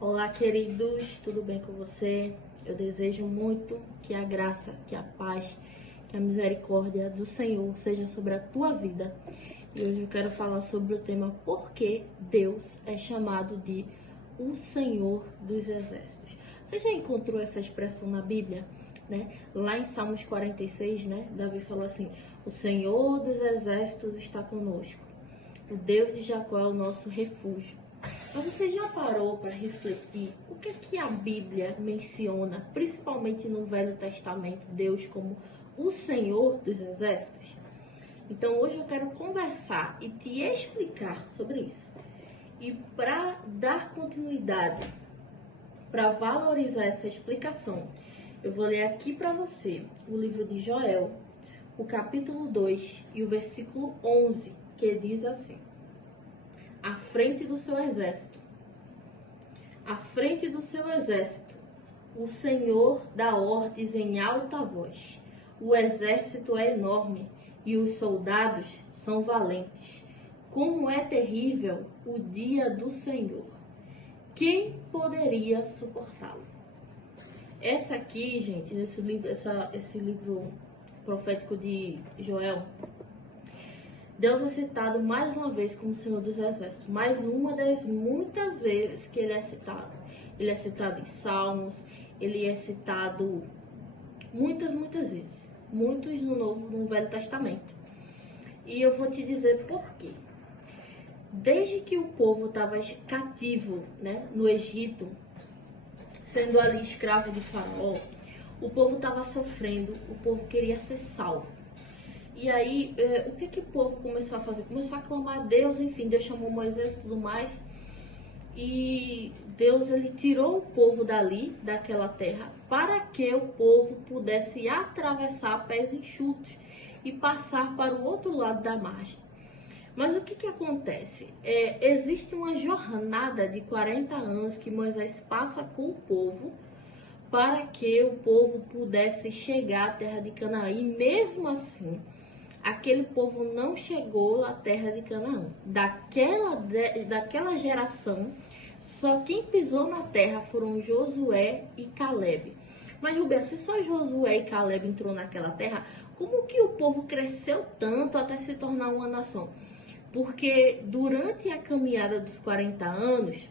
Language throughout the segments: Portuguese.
Olá, queridos, tudo bem com você? Eu desejo muito que a graça, que a paz, que a misericórdia do Senhor seja sobre a tua vida. E hoje eu quero falar sobre o tema por que Deus é chamado de o Senhor dos Exércitos. Você já encontrou essa expressão na Bíblia? Lá em Salmos 46, Davi falou assim: o Senhor dos Exércitos está conosco. O Deus de Jacó é o nosso refúgio. Mas você já parou para refletir o que a Bíblia menciona, principalmente no Velho Testamento, Deus como o Senhor dos Exércitos? Então hoje eu quero conversar e te explicar sobre isso. E para dar continuidade, para valorizar essa explicação, eu vou ler aqui para você o livro de Joel, o capítulo 2 e o versículo 11, que diz assim: à frente do seu exército, o Senhor dá ordens em alta voz. O exército é enorme e os soldados são valentes. Como é terrível o dia do Senhor! Quem poderia suportá-lo? Essa aqui, gente, nesse livro, esse livro profético de Joel, Deus é citado mais uma vez como Senhor dos Exércitos, mais uma das muitas vezes que ele é citado. Ele é citado em Salmos, ele é citado muitas vezes, muitos no Velho Testamento. E eu vou te dizer por quê. Desde que o povo estava cativo, no Egito, sendo ali escravo de Faraó, o povo estava sofrendo, o povo queria ser salvo. E aí, o que o povo começou a fazer? Começou a clamar a Deus, enfim, Deus chamou Moisés e tudo mais. E Deus, ele tirou o povo dali, daquela terra, para que o povo pudesse atravessar pés enxutos e passar para o outro lado da margem. Mas o que acontece? Existe uma jornada de 40 anos que Moisés passa com o povo para que o povo pudesse chegar à terra de Canaã. E mesmo assim, aquele povo não chegou à terra de Canaã. Daquela geração, só quem pisou na terra foram Josué e Caleb. Mas, Rubens, se só Josué e Caleb entrou naquela terra, como que o povo cresceu tanto até se tornar uma nação? Porque durante a caminhada dos 40 anos,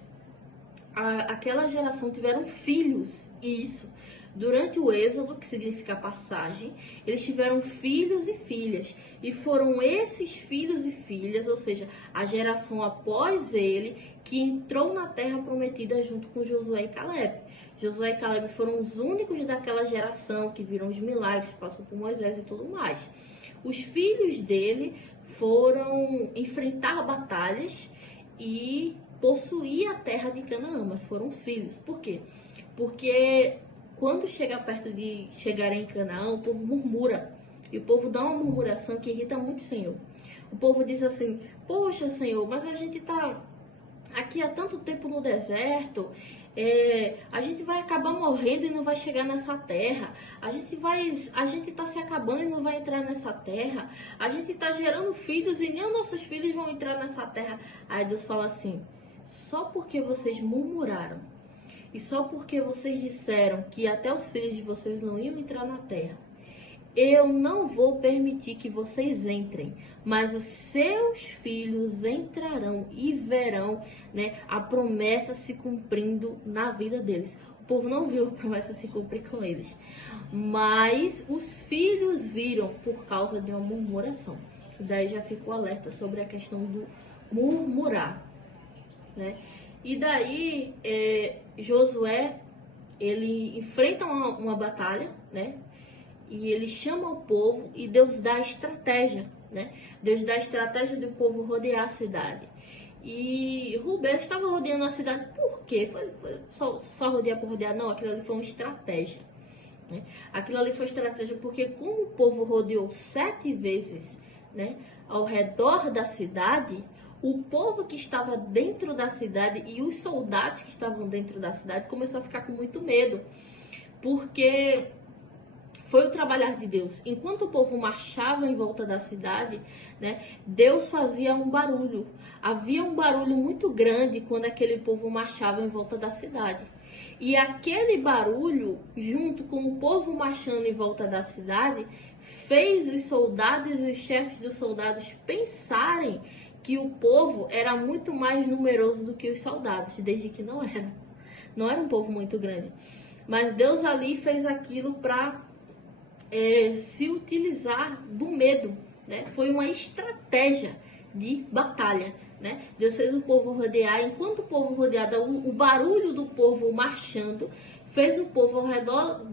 aquela geração tiveram filhos, e isso, durante o êxodo, que significa passagem, eles tiveram filhos e filhas, e foram esses filhos e filhas, ou seja, a geração após ele, que entrou na terra prometida junto com Josué e Caleb. Josué e Caleb foram os únicos daquela geração que viram os milagres, passou por Moisés e tudo mais. Os filhos dele foram enfrentar batalhas e possuir a terra de Canaã, mas foram os filhos. Por quê? Porque quando chega perto de chegar em Canaã, o povo murmura. E o povo dá uma murmuração que irrita muito o Senhor. O povo diz assim: poxa, Senhor, mas a gente está aqui há tanto tempo no deserto, a gente vai acabar morrendo e não vai chegar nessa terra. A gente está se acabando e não vai entrar nessa terra. A gente está gerando filhos e nem os nossos filhos vão entrar nessa terra. Aí Deus fala assim: só porque vocês murmuraram e só porque vocês disseram que até os filhos de vocês não iam entrar na terra, eu não vou permitir que vocês entrem, mas os seus filhos entrarão e verão, a promessa se cumprindo na vida deles. O povo não viu a promessa se cumprir com eles, mas os filhos viram por causa de uma murmuração. Daí já ficou alerta sobre a questão do murmurar, E daí Josué, ele enfrenta uma batalha, e ele chama o povo e Deus dá a estratégia, Deus dá a estratégia do povo rodear a cidade. E Rubens estava rodeando a cidade por quê? Foi só rodear por rodear? Não, aquilo ali foi uma estratégia. Aquilo ali foi estratégia porque como o povo rodeou 7 vezes, ao redor da cidade, o povo que estava dentro da cidade e os soldados que estavam dentro da cidade começou a ficar com muito medo, porque Foi o trabalhar de Deus. Enquanto o povo marchava em volta da cidade, né, Deus fazia um barulho. Havia um barulho muito grande quando aquele povo marchava em volta da cidade. E aquele barulho, junto com o povo marchando em volta da cidade, fez os soldados e os chefes dos soldados pensarem que o povo era muito mais numeroso do que os soldados, desde que não era. Não era um povo muito grande. Mas Deus ali fez aquilo para se utilizar do medo, né? Foi uma estratégia de batalha, né? Deus fez o povo rodear. Enquanto o povo rodeava, o barulho do povo marchando fez o povo ao redor,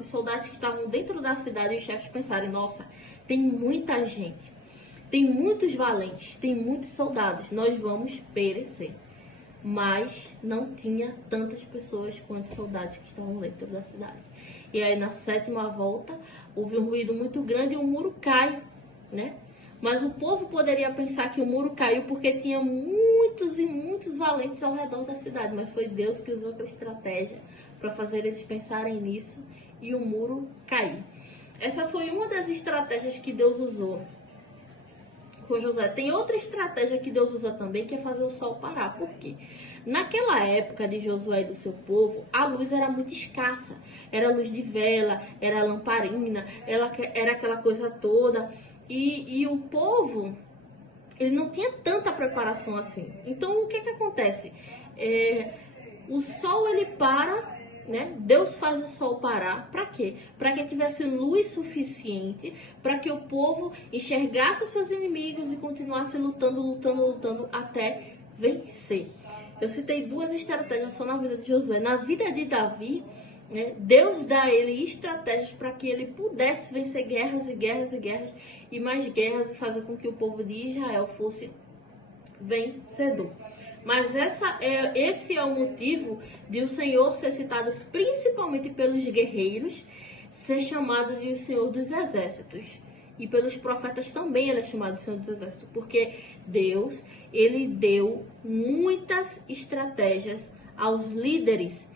os soldados que estavam dentro da cidade e os chefes pensarem: nossa, tem muita gente, tem muitos valentes, tem muitos soldados, nós vamos perecer. Mas não tinha tantas pessoas quanto soldados que estavam dentro da cidade. E aí na 7ª volta houve um ruído muito grande e o muro cai, né? Mas o povo poderia pensar que o muro caiu porque tinha muitos e muitos valentes ao redor da cidade. Mas foi Deus que usou aquela estratégia para fazer eles pensarem nisso e o muro cair. Essa foi uma das estratégias que Deus usou com Josué. Tem outra estratégia que Deus usa também, que é fazer o sol parar. Por quê? Naquela época de Josué e do seu povo, a luz era muito escassa. Era luz de vela, era lamparina, era aquela coisa toda. E o povo, ele não tinha tanta preparação assim. Então, o que acontece? O sol, ele para, né? Deus faz o sol parar. Para quê? Para que tivesse luz suficiente para que o povo enxergasse os seus inimigos e continuasse lutando até vencer. Eu citei 2 estratégias só na vida de Josué. Na vida de Davi, né, Deus dá a ele estratégias para que ele pudesse vencer guerras e guerras e guerras e mais guerras e fazer com que o povo de Israel fosse vencedor. Mas esse é o motivo de o Senhor ser citado principalmente pelos guerreiros, ser chamado de o Senhor dos Exércitos. E pelos profetas também ele é chamado de Senhor dos Exércitos. Porque Deus, ele deu muitas estratégias aos líderes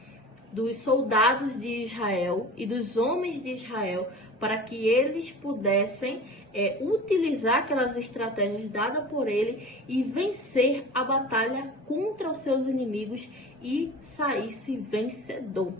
dos soldados de Israel e dos homens de Israel para que eles pudessem utilizar aquelas estratégias dadas por ele e vencer a batalha contra os seus inimigos e sair-se vencedor.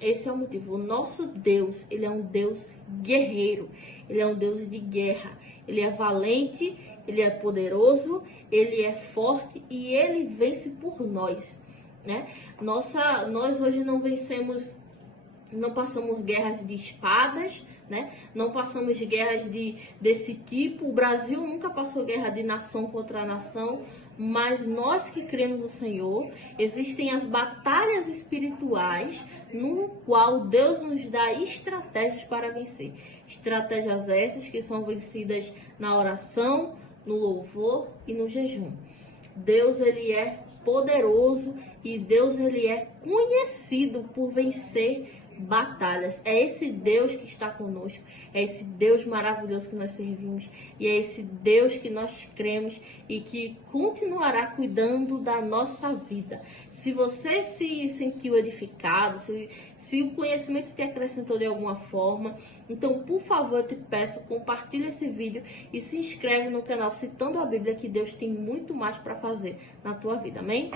Esse é o motivo. O nosso Deus, ele é um Deus guerreiro, ele é um Deus de guerra, ele é valente, ele é poderoso, ele é forte e ele vence por nós, né? Nós hoje não vencemos, não passamos guerras de espadas, né? Não passamos guerras desse tipo. O Brasil nunca passou guerra de nação contra nação, mas nós que cremos no Senhor, existem as batalhas espirituais no qual Deus nos dá estratégias para vencer. Estratégias essas que são vencidas na oração, no louvor e no jejum. Deus, ele é poderoso e Deus, ele é conhecido por vencer batalhas. É esse Deus que está conosco, é esse Deus maravilhoso que nós servimos e é esse Deus que nós cremos e que continuará cuidando da nossa vida. Se você se sentiu edificado, se o conhecimento te acrescentou de alguma forma, então, por favor, eu te peço, compartilha esse vídeo e se inscreve no canal Citando a Bíblia, que Deus tem muito mais para fazer na tua vida. Amém?